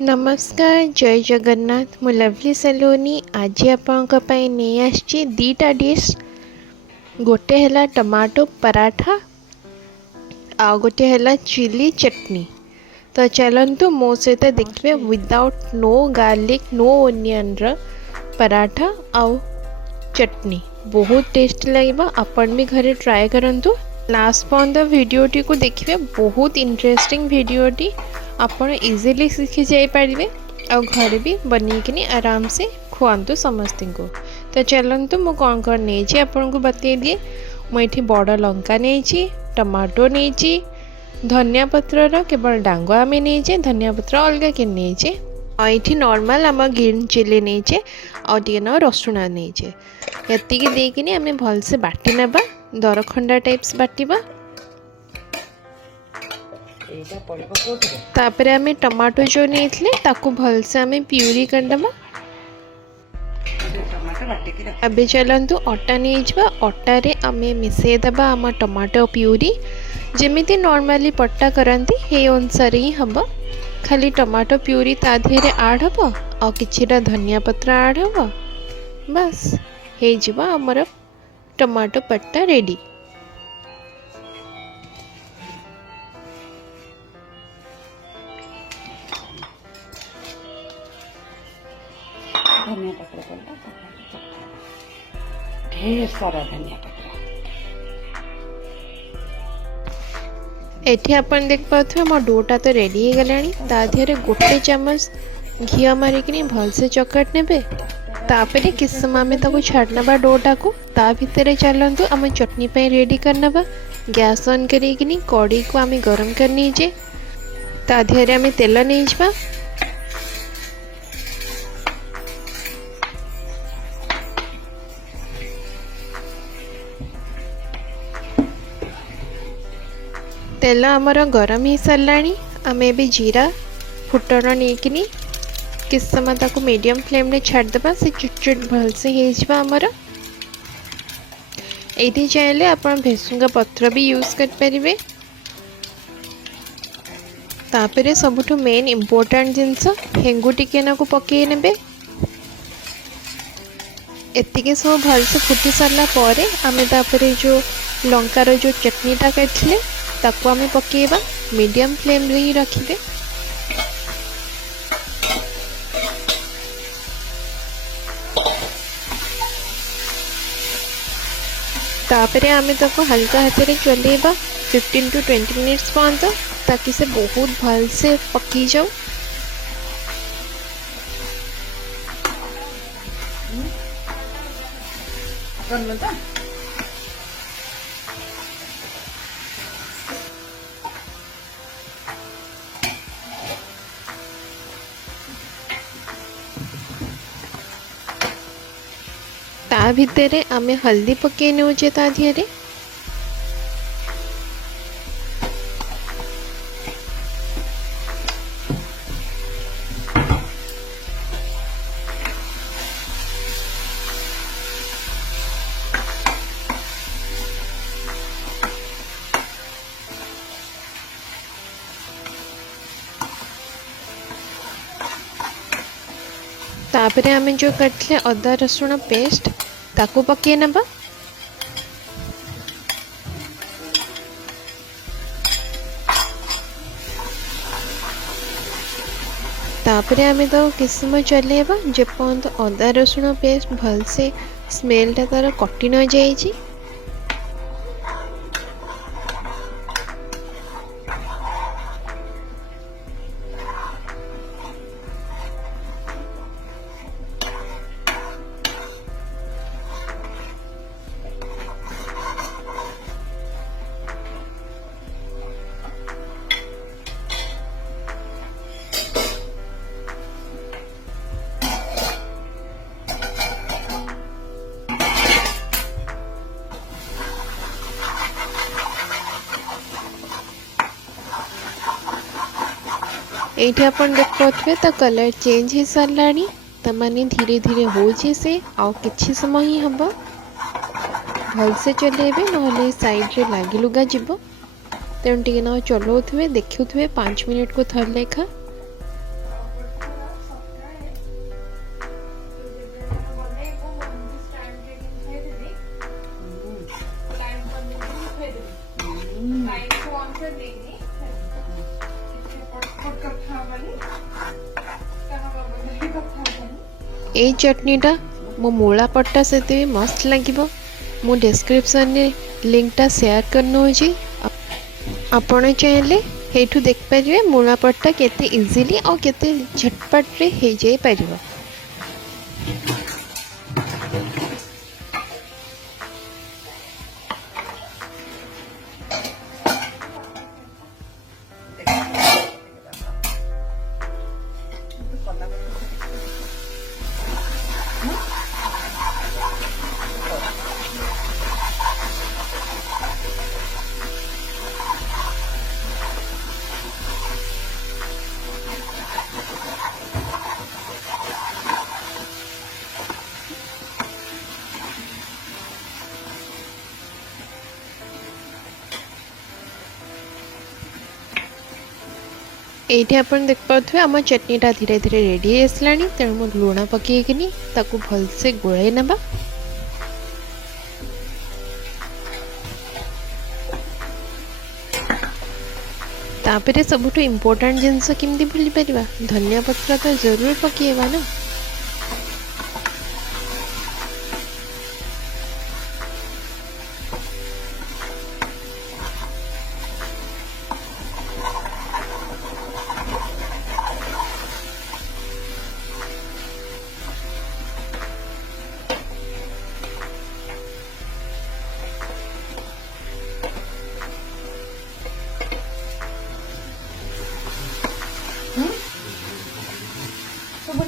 नमस्कार जय जगन्नाथ मु लवली सलोनी आज आपंक नहीं आसी दीटा डिश गोटे है टमाटो पराठा आ गोटे है चिली चटनी। तो चलतु मो सहित देखिए without no garlic no onion paratha आउ चटनी बहुत टेस्ट लगे। आपण भी घरे ट्राए करंतु। लास्ट पर्यंत वीडियोटी को देखिए बहुत इंटरेस्टिंग वीडियोटी आपण इजीली सीखी जाइए और घरे भी बनईकि आराम से खुआंतु समस्त को। तो चलतु मु कौन कौन नहीं आपन को बतई दिए। मुझे बड़ लंका नहीं टमाटो नहीं धनिया पत्र केवल डांग आम नहीं धनिया पत्र अलग कि नहीं ये नॉर्मल आम ग्रीन चिली नहीं और रसुण नहीं ये देकिनी आम भलसे बाटी नेबा दरखंडा टाइप्स बाटिबा। तापर आम टमाटो जो नहीं ताकू भलसे आम प्यूरी करदबा। अबे चलतु अटा नहीं जावा अटारे आम मिसेदेबा आम टमाटो प्यूरी जमीती नॉर्मली पट्टा करती हे अनुसार ही हम खाली टमाटो प्यूरी ता देहरे आड हम और किछिटा धनिया पत्र आड हम बस हे जिवा हमर टमाटो पट्टा रेडी। धनिया पत्र ढेर सारा धनिया पत्र एठी अपन देख पाथु हम डोटा तो रेडी हो गलानी। ता देहरे गोटे चम्मच घी मारिकी भलसे चकट नेबे। तापरे किस समय में ताको छाड़ना डोटा को ता भितर चलतु आम चटनी पे रेडी करना। गैस ऑन करी कड़ी को आम गरम करनी जे ता देहरे आम तेल नहीं जा तेल आमर गरम हो साराणी। आम ए जीरा फुटण नहीं किस समय ताको मीडियम फ्लेम रे छाड़देबा से चुटचुट भलसे होमर। ये चाहिए आप भेसुंगा पत्र भी यूज करें। तापरे सबुठु मेन इम्पोर्टेंट जिनस हेंगु टिके ना को पकई नेबे। एतिके सब भलसे फुटी सारा पर आम तापरे जो लंकार जो चटनीटा करथिले ताको आम पकेबा मीडियम फ्लेम रे ही रखिबे। तापरे आम ताको हल्का हाथ में चलेबा 15 to 20 मिनट्स पर्यंत ताकि से बहुत भल से पकी जाओ। ता भितरे आमे हल्दी पके नौचे ता दिहरे तापरे आमे जो करथिले अदा रसुण पेस्ट ताको पके नबा। तापरे आमे तो किस समय चलेबा जेपर्यंत अदा रसुण पेस्ट भलसे स्मेलटा तार कटि न जाइछि। ये अपन देख पाथे तो कलर चेंज हो साराणी। तमाने धीरे धीरे हो से आउ किछि समय ही हम भलसे चलेबे नहले साइड रे लागी लुगा जीव। तेणु टे ना चलाऊे देखुए 5 मिनट को थर लेखा। এই ଚଟଣିଟା ମୋ ମୂଳା ପଟ୍ଟା ସହିତ ବି ମସ୍ତ ଲାଗିବ। ମୁଁ ଡେସ୍କ୍ରିପ୍ସନରେ ଲିଙ୍କଟା ସେୟାର କରିନେଉଛି। ଆପଣ ଚାହିଁଲେ ସେଇଠୁ ଦେଖିପାରିବେ ମୂଳା ପଟ୍ଟା କେତେ ଇଜିଲି ଆଉ କେତେ ଝଟପଟରେ ହେଇଯାଇପାରିବ। ଏଇଠି ଆପଣ ଦେଖିପାରୁଥିବେ ଆମ ଚଟଣିଟା ଧୀରେ ଧୀରେ ରେଡ଼ି ହେଇ ଆସିଲାଣି। ତେଣୁ ମୁଁ ଲୁଣ ପକାଇକିନି ତାକୁ ଭଲସେ ଗୋଳେଇ ନେବା। ତାପରେ ସବୁଠୁ ଇମ୍ପୋର୍ଟାଣ୍ଟ ଜିନିଷ କେମିତି ଭୁଲି ପାରିବା, ଧନିଆ ପତ୍ର ତ ଜରୁର ପକାଇବା ନା।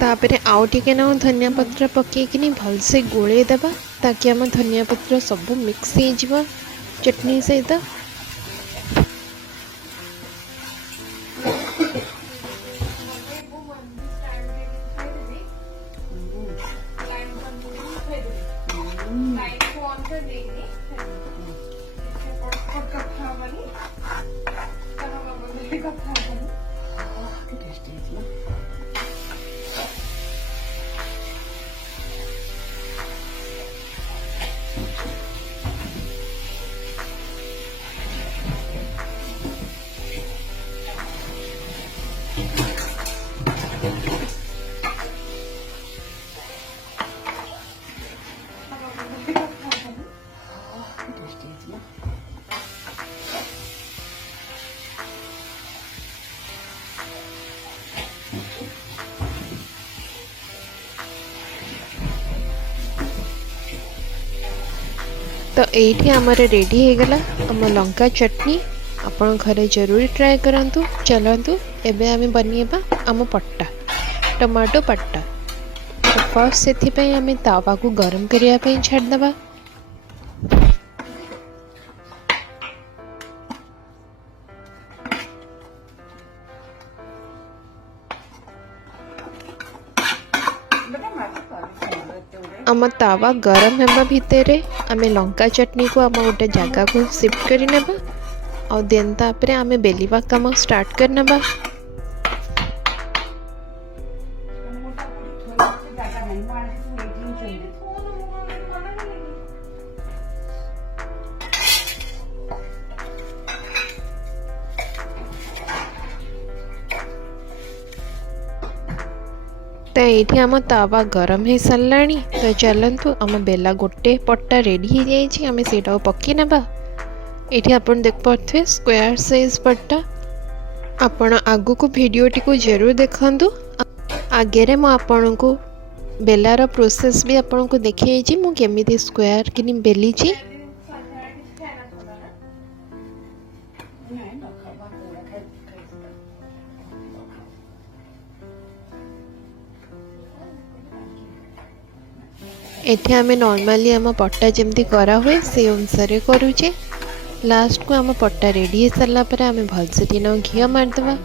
ତାପରେ ଆଉ ଟିକେ ନାଉ ଧନିଆ ପତ୍ର ପକାଇକିନି ଭଲସେ ଗୋଳେଇ ଦେବା, ତାକି ଆମ ଧନିଆ ପତ୍ର ସବୁ ମିକ୍ସ ହେଇଯିବ ଚଟଣି ସହିତ। तो एठी आमर रेडी हो गला आम लंका चटनी। आपण घरे जरूर ट्राए करंतु। चलंतु एबे आमे बनिएबा आम पट्टा टमाटो पट्टा। तो फर्स्ट सेथि पई आमे तावा को गरम करिया पई छाड़ दबा। आम तावा गरम होगा भितर आम लंका चटनी को आम गोटे जगह को शिफ्ट कर नेबा और देन तापरे आम बेलिबा काम स्टार्ट कर नेबा। तो ये आम तावा गरम हो साराणी। तो चलतु आम बेला गोटे पट्टा रेडी हो जाए आम से पकई ना। ये आप देख पारे स्क्वायर साइज पट्टा। आपण आगु को वीडियोटी को जरूर देखु। आगे मुझे को बेलार प्रोसेस भी आपन को देखी मु केमी स्क्वायर कि बेली। एठी आमे नॉर्मली आम पट्टा जमती करा हुए से अनुसार करूचे। लास्ट को आम पट्टा रेडी हो सारा पर आम भलसे तीन घी मारदे।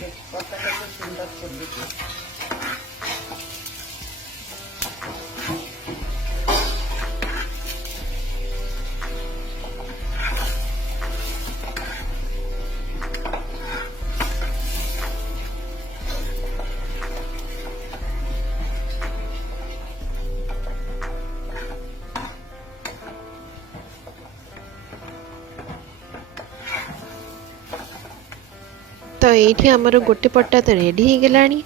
तेजपत्ता केते सुंदर फुलुची तो ये आमर गोटे पट्टा तो रेडी हो गलानी।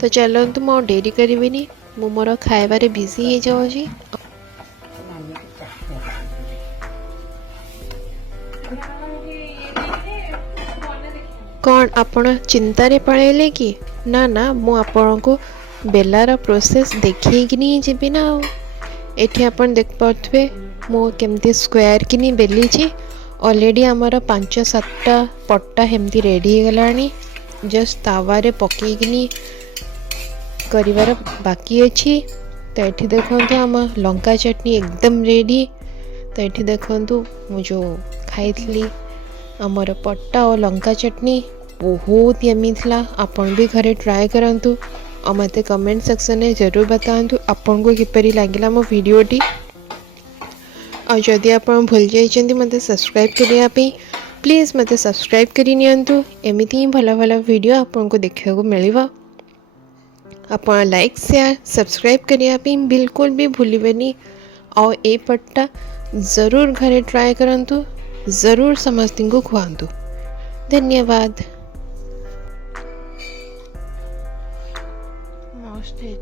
तो चलतु मु डेरी करिविनी, मु मोर खाइबारे बिजी हो जाऊँगी। नानी को चाखिया कौन आपण चिंतारे पळेले कि ना ना मु आपण को बेलार प्रोसेस देखिए कि नहीं जीबी ना। एठी आपण देख पाथवे मु केमती स्क्वायर कि नहीं बेली छी। ऑलरेडी आमर 5-7टा पट्टा हेमती रेडी हो गलानी। जस्ट तावारे पकईकिनी करिवार बाकी अच्छी। तो ये देखो आम लंका चटनी एकदम रेडी। तो ये देखो मु जो खाई आमर पट्टा और लंका चटनी बहुत यमी था। आपन भी घरे ट्राए करंतु और मत कमेंट सेक्शन में जरूर बतातु आपन को किपरि लागला मो वीडियोटी। और जदि आप भूल जाइए मत सब्सक्राइब करने प्लीज़ मत सब्सक्राइब करी नियंतु। एमिति ही भल भल वीडियो आपन को देखा को मिलिबा। आप लाइक शेयर सब्सक्राइब करने बिल्कुल भी भूलिबेनी। और ए पट्टा ज़रूर घरे ट्राए करंतु, ज़रूर समस्ती को खुआंतु। धन्यवाद। मस्त है।